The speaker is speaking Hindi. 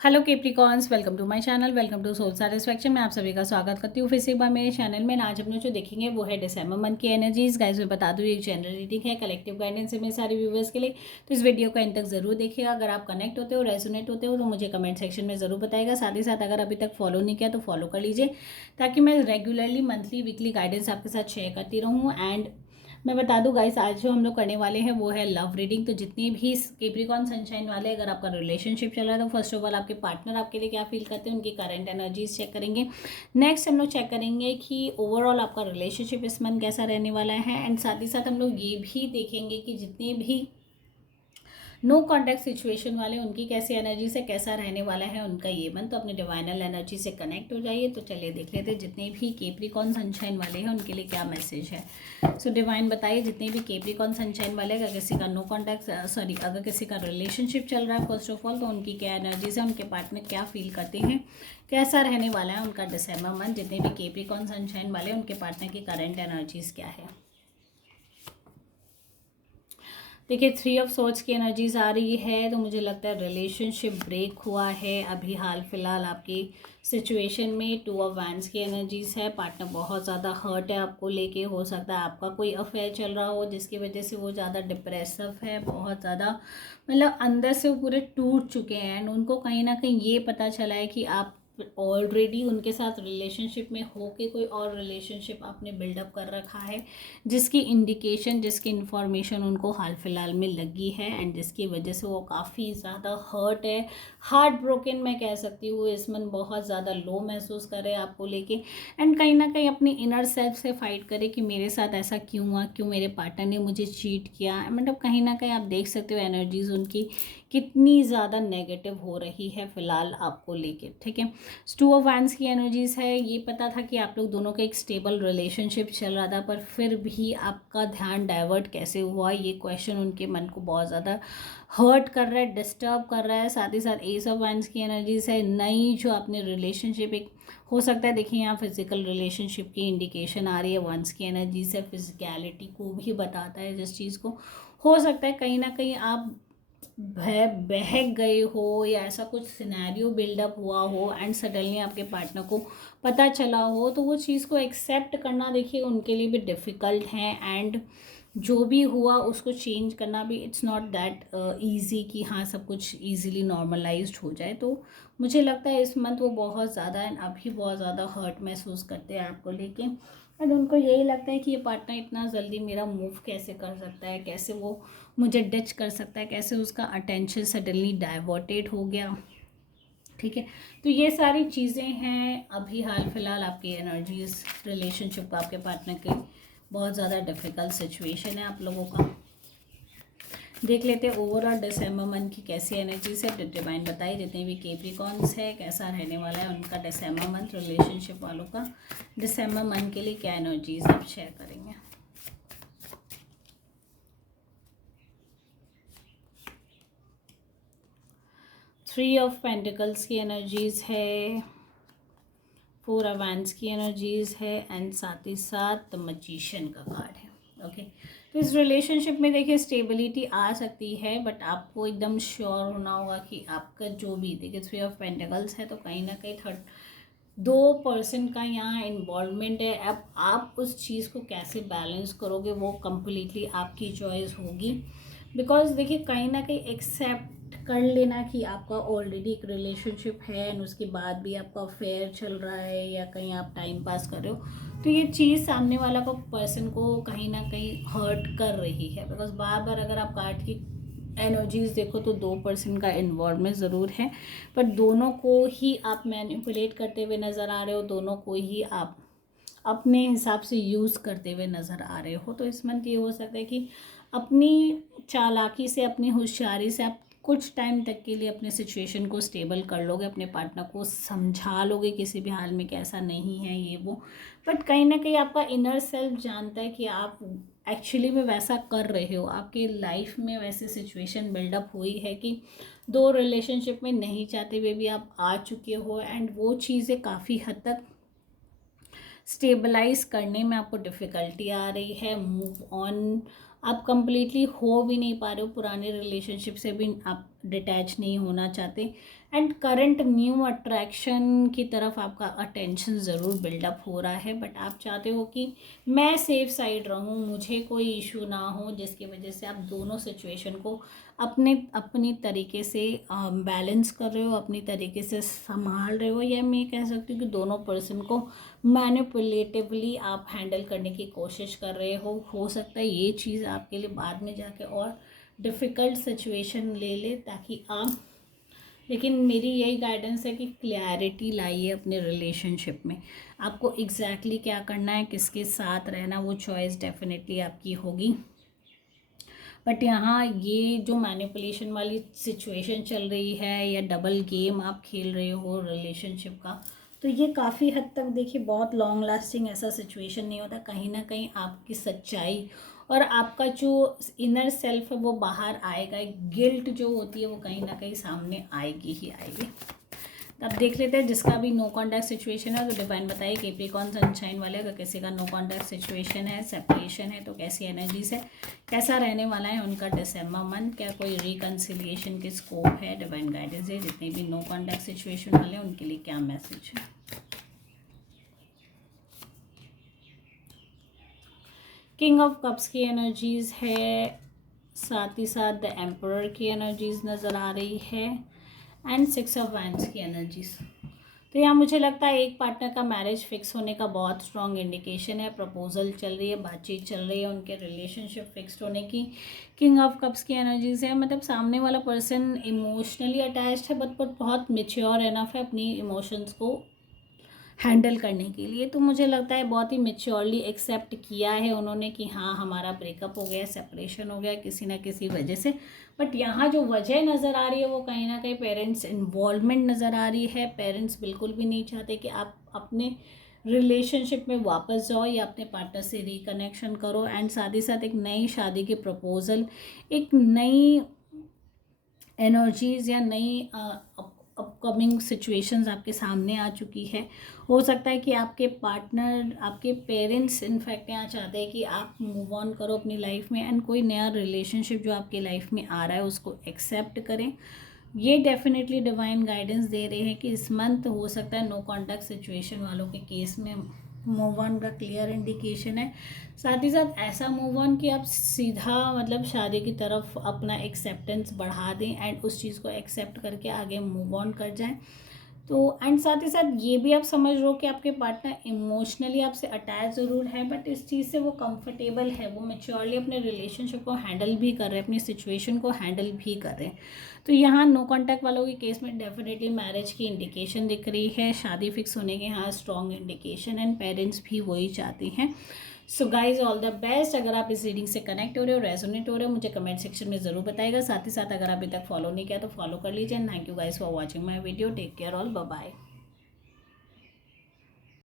Hello Capricorns, welcome to my channel, welcome to soul satisfaction. मैं आप सभी का स्वागत करती हूँ फिर से एक बार मेरे चैनल में। आज हम लोग जो देखेंगे वो है दिसंबर मंथ की एनर्जीज। गाइस मैं बता दूँ ये जनरल रीडिंग है, कलेक्टिव गाइडेंस है मेरे सारे व्यूवर्स के लिए। तो इस वीडियो को एंड तक जरूर देखिएगा। अगर आप कनेक्ट होते हो, रेजोनेट होते हो तो मुझे कमेंट सेक्शन में ज़रूर बताइएगा। साथ ही साथ अगर अभी तक फॉलो नहीं किया तो फॉलो कर लीजिए, ताकि मैं रेगुलरली मंथली वीकली गाइडेंस आपके साथ शेयर करती रहूँ। एंड मैं बता दूं गाइस, आज जो हम लोग करने वाले हैं वो है लव रीडिंग। तो जितनी भी कैप्रिकॉर्न सनशाइन वाले, अगर आपका रिलेशनशिप चल रहा है तो फर्स्ट ऑफ ऑल आपके पार्टनर आपके लिए क्या फील करते हैं, उनकी करंट एनर्जीज चेक करेंगे। नेक्स्ट हम लोग चेक करेंगे कि ओवरऑल आपका रिलेशनशिप इस मंथ कैसा रहने वाला है। एंड साथ ही साथ हम लोग ये भी देखेंगे कि जितने भी नो कॉन्टैक्ट सिचुएशन वाले, उनकी कैसी एनर्जी से कैसा रहने वाला है उनका ये मन। तो अपने डिवाइनल एनर्जी से कनेक्ट हो जाइए। तो चलिए देख लेते हैं जितने भी कैप्रिकॉर्न सनशाइन वाले हैं उनके लिए क्या मैसेज है। सो डिवाइन बताइए, जितने भी कैप्रिकॉर्न सनशाइन वाले, अगर किसी का नो कॉन्टैक्ट अगर किसी का रिलेशनशिप चल रहा है फर्स्ट ऑफ ऑल, तो उनकी क्या एनर्जीज है, उनके पार्टनर क्या फील करते हैं, कैसा रहने वाला है उनका दिसंबर मंथ। जितने भी कैप्रिकॉर्न सनशाइन वाले, उनके पार्टनर की करंट एनर्जीज क्या है। देखिए, 3 ऑफ सोर्ड्स की एनर्जीज आ रही है, तो मुझे लगता है रिलेशनशिप ब्रेक हुआ है अभी हाल फिलहाल आपकी सिचुएशन में। 2 ऑफ वैंड्स की एनर्जीज है, पार्टनर बहुत ज़्यादा हर्ट है आपको लेके। हो सकता है आपका कोई अफेयर चल रहा हो जिसकी वजह से वो ज़्यादा डिप्रेसिव है, बहुत ज़्यादा मतलब अंदर से वो पूरे टूट चुके हैं। एंड उनको कहीं ना कहीं ये पता चला है कि आप ऑलरेडी उनके साथ रिलेशनशिप में हो के कोई और रिलेशनशिप आपने बिल्डअप कर रखा है, जिसकी इंडिकेशन, जिसकी इन्फॉर्मेशन उनको हाल फिलहाल में लगी है। एंड जिसकी वजह से वो काफ़ी ज़्यादा हर्ट है, हार्ट ब्रोकन मैं कह सकती हूँ। इस मन बहुत ज़्यादा लो महसूस करे आपको लेके। एंड कहीं ना कहीं अपनी इनर सेल्फ से फाइट करे कि मेरे साथ ऐसा क्यों हुआ, क्यों मेरे पार्टनर ने मुझे चीट किया। मतलब कहीं ना कहीं आप देख सकते हो एनर्जीज उनकी कितनी ज़्यादा नेगेटिव हो रही है फिलहाल आपको लेके। ठीक है, 2 ऑफ वैंड्स की एनर्जीज है। ये पता था कि आप लोग दोनों का एक स्टेबल रिलेशनशिप चल रहा था, पर फिर भी आपका ध्यान डाइवर्ट कैसे हुआ, ये क्वेश्चन उनके मन को बहुत ज़्यादा हर्ट कर रहा है, डिस्टर्ब कर रहा है। साथ ही साथ एस ऑफ वैंड्स की एनर्जीज है। नई जो आपने रिलेशनशिप एक हो सकता है, देखिए यहाँ फिजिकल रिलेशनशिप की इंडिकेशन आ रही है। वंस की एनर्जी से फिजिकलिटी को भी बताता है जिस चीज़ को। हो सकता है कहीं ना कहीं आप बहक गए हो या ऐसा कुछ सिनेरियो बिल्डअप हुआ हो एंड सडनली आपके पार्टनर को पता चला हो, तो वो चीज़ को एक्सेप्ट करना देखिए उनके लिए भी डिफ़िकल्ट है। एंड जो भी हुआ उसको चेंज करना भी इट्स नॉट दैट ईजी कि हाँ सब कुछ ईजिली नॉर्मलाइज्ड हो जाए। तो मुझे लगता है इस मंथ वो बहुत ज़्यादा एंड अभी बहुत ज़्यादा हर्ट महसूस करते हैं आपको लेके। एंड उनको यही लगता है कि ये पार्टनर इतना जल्दी मेरा मूव कैसे कर सकता है, कैसे वो मुझे डिच कर सकता है, कैसे उसका अटेंशन सडनली डाइवर्टेड हो गया। ठीक है, तो ये सारी चीज़ें हैं अभी हाल फिलहाल आपकी एनर्जीज रिलेशनशिप का, आपके पार्टनर के बहुत ज़्यादा डिफिकल्ट सिचुएशन है आप लोगों का। देख लेते हैं ओवरऑल दिसंबर मंथ की कैसी एनर्जीज है। डिवाइन बताइए, जितने भी कैप्रिकॉर्न्स है कैसा रहने वाला है उनका दिसंबर मंथ, रिलेशनशिप वालों का दिसंबर मंथ के लिए क्या एनर्जीज आप शेयर करेंगे। 3 ऑफ पेंटिकल्स की एनर्जीज है, 4 ऑफ वैंड्स की एनर्जीज है एंड साथ ही साथ मैजिशियन का कार्ड है। ओके, तो इस रिलेशनशिप में देखिए स्टेबिलिटी आ सकती है, बट आपको एकदम श्योर होना होगा कि आपका जो भी, देखिए 3 ऑफ पेंटिकल्स है तो कहीं ना कहीं 2% का यहाँ इन्वॉल्वमेंट है। अब आप उस चीज़ को कैसे बैलेंस करोगे वो कम्प्लीटली आपकी चॉइस होगी। बिकॉज देखिए कहीं ना कहीं एक्सेप्ट कर लेना कि आपका ऑलरेडी एक रिलेशनशिप है एंड उसके बाद भी आपका अफेयर चल रहा है या कहीं आप टाइम पास कर रहे हो, तो ये चीज़ सामने वाला को पर्सन को कहीं ना कहीं हर्ट कर रही है। बिकॉज बार बार अगर आप कार्ड की एनर्जीज देखो तो 2% का इन्वॉल्वमेंट ज़रूर है, पर दोनों को ही आप मैनिपुलेट करते हुए नज़र आ रहे हो, दोनों को ही आप अपने हिसाब से यूज़ करते हुए नज़र आ रहे हो। तो इस मंथ ये हो सकता है कि अपनी चालाकी से, अपनी होशियारी से आप कुछ टाइम तक के लिए अपने सिचुएशन को स्टेबल कर लोगे, अपने पार्टनर को समझा लोगे किसी भी हाल में कि ऐसा नहीं है ये वो। बट कहीं ना कहीं आपका इनर सेल्फ जानता है कि आप एक्चुअली में वैसा कर रहे हो, आपकी लाइफ में वैसे सिचुएशन बिल्डअप हुई है कि 2 रिलेशनशिप में नहीं चाहते हुए भी आप आ चुके हो। एंड वो चीज़ें काफ़ी हद तक स्टेबलाइज करने में आपको डिफ़िकल्टी आ रही है, मूव ऑन आप कंप्लीटली हो भी नहीं पा रहे हो, पुराने रिलेशनशिप से भी आप डिटैच नहीं होना चाहते, एंड करंट न्यू अट्रैक्शन की तरफ आपका अटेंशन ज़रूर बिल्डअप हो रहा है, बट आप चाहते हो कि मैं सेफ साइड रहूं, मुझे कोई इशू ना हो, जिसकी वजह से आप दोनों सिचुएशन को अपनी तरीके से बैलेंस कर रहे हो, अपनी तरीके से संभाल रहे हो, या मैं कह सकती हूँ कि दोनों पर्सन को मैनिपुलेटिवली आप हैंडल करने की कोशिश कर रहे हो सकता है ये चीज़ आपके लिए बाद में जाके और डिफ़िकल्ट सिचुएशन ले ले, ताकि आप, लेकिन मेरी यही गाइडेंस है कि क्लैरिटी लाइए अपने रिलेशनशिप में। आपको एग्जैक्टली क्या करना है, किसके साथ रहना, वो चॉइस डेफिनेटली आपकी होगी, बट यहाँ ये जो मैनिपुलेशन वाली सिचुएशन चल रही है या डबल गेम आप खेल रहे हो रिलेशनशिप का, तो ये काफ़ी हद तक देखिए बहुत लॉन्ग लास्टिंग ऐसा सिचुएशन नहीं होता। कहीं ना कहीं आपकी सच्चाई और आपका जो इनर सेल्फ है वो बाहर आएगा, गिल्ट जो होती है वो कहीं ना कहीं सामने आएगी ही आएगी। अब देख लेते हैं जिसका भी नो कॉन्टैक्ट सिचुएशन है तो डिवाइन बताइए कैप्रिकॉर्न सनशाइन वाले, अगर किसी का नो कॉन्टैक्ट सिचुएशन है, सेपरेशन है, तो कैसी एनर्जीज है, कैसा रहने वाला है उनका दिसंबर मंथ, क्या कोई रिकन्सिलिएशन के स्कोप है, डिवाइन गाइडेंस है। जितने भी नो कॉन्टैक्ट सिचुएशन वाले हैं उनके लिए क्या मैसेज है। किंग ऑफ कप्स की एनर्जीज है, साथ ही साथ द एम्परर की एनर्जीज नज़र आ रही है, एंड 6 ऑफ वैंड्स की एनर्जीज। तो यहाँ मुझे लगता है एक पार्टनर का मैरिज फिक्स होने का बहुत स्ट्रॉन्ग इंडिकेशन है, प्रपोजल चल रही है, बातचीत चल रही है उनके रिलेशनशिप फिक्स्ड होने की। किंग ऑफ कप्स की एनर्जीज है, मतलब सामने वाला पर्सन इमोशनली अटैच्ड है बट बहुत मेच्योर एनफ है अपनी इमोशंस को हैंडल करने के लिए। तो मुझे लगता है बहुत ही मेच्योरली एक्सेप्ट किया है उन्होंने कि हाँ हमारा ब्रेकअप हो गया, सेपरेशन हो गया किसी ना किसी वजह से, बट यहाँ जो वजह नज़र आ रही है वो कहीं ना कहीं पेरेंट्स इन्वॉल्वमेंट नज़र आ रही है। पेरेंट्स बिल्कुल भी नहीं चाहते कि आप अपने रिलेशनशिप में वापस जाओ या अपने पार्टनर से रिकनेक्शन करो, एंड साथ ही साथ एक नई शादी के प्रपोजल, एक नई एनर्जीज़ या नई अपकमिंग सिचुएशंस आपके सामने आ चुकी है। हो सकता है कि आपके पार्टनर, आपके पेरेंट्स इनफैक्ट यहाँ चाहते हैं कि आप मूव ऑन करो अपनी लाइफ में, एंड कोई नया रिलेशनशिप जो आपकी लाइफ में आ रहा है उसको एक्सेप्ट करें। ये डेफिनेटली डिवाइन गाइडेंस दे रहे हैं कि इस मंथ हो सकता है नो कॉन्टैक्ट सिचुएशन वालों के केस में मूव ऑन का क्लियर इंडिकेशन है। साथ ही साथ ऐसा मूव ऑन कि आप सीधा मतलब शादी की तरफ अपना एक्सेप्टेंस बढ़ा दें एंड उस चीज़ को एक्सेप्ट करके आगे मूव ऑन कर जाएं। तो एंड साथ ही साथ ये भी आप समझ रहे हो कि आपके पार्टनर इमोशनली आपसे अटैच ज़रूर है, बट इस चीज़ से वो कंफर्टेबल है, वो मैच्योरली अपने रिलेशनशिप को हैंडल भी कर रहे हैं, अपनी सिचुएशन को हैंडल भी कर रहे हैं। तो यहाँ नो कॉन्टैक्ट वालों के केस में डेफिनेटली मैरिज की इंडिकेशन दिख रही है, शादी फिक्स होने के यहाँ स्ट्रॉन्ग इंडिकेशन, एंड पेरेंट्स भी वही चाहते हैं। So guys all the best. अगर आप इस रीडिंग से कनेक्ट हो रहे हो, रेजोनेट हो रहे हो, मुझे कमेंट सेक्शन में ज़रूर बताइएगा। साथ ही साथ अगर अभी तक फॉलो नहीं किया तो फॉलो कर लीजिए। Thank you guys for watching my video. Take care all, bye bye.